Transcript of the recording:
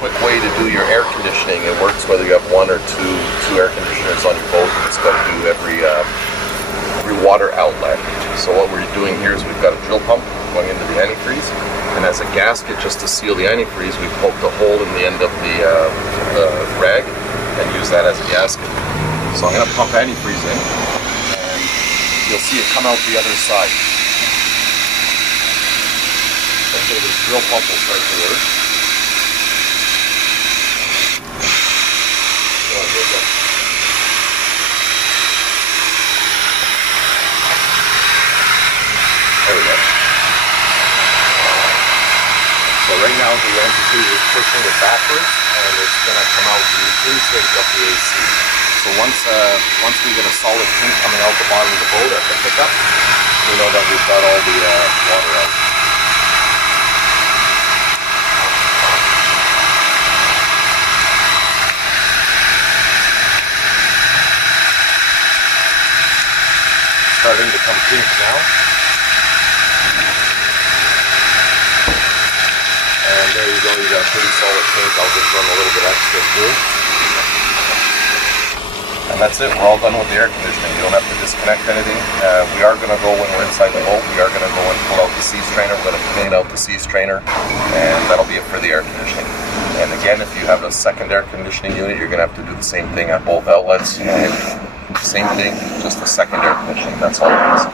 quick way to do your air conditioning. It works whether you have one or two air conditioners on your boat. It's got to do every water outlet. So what we're doing here is we've got a drill pump going into the antifreeze, and as a gasket, just to seal the antifreeze, we poked a hole in the end of the rag and use that as a gasket. So I'm going to pump antifreeze in, and you'll see it come out the other side. Okay, this drill pump will start to work. There we go. So right now the antifreeze is pushing it backwards, and it's going to come out the intake of the AC. So once we get a solid pink coming out the bottom of the boat at the pickup, we know that we've got all the water out. Starting to come pink now. And there you go, you got a pretty solid pink. I'll just run a little bit extra through. And that's it, we're all done with the air conditioning. You don't have to disconnect anything. We are going to go, when we're inside the boat, we are going to go and pull out the sea strainer. We're going to clean out the sea strainer, and that'll be it for the air conditioning. And again, if you have a second air conditioning unit, you're going to have to do the same thing at both outlets. And same thing, just the second air conditioning, that's all it is.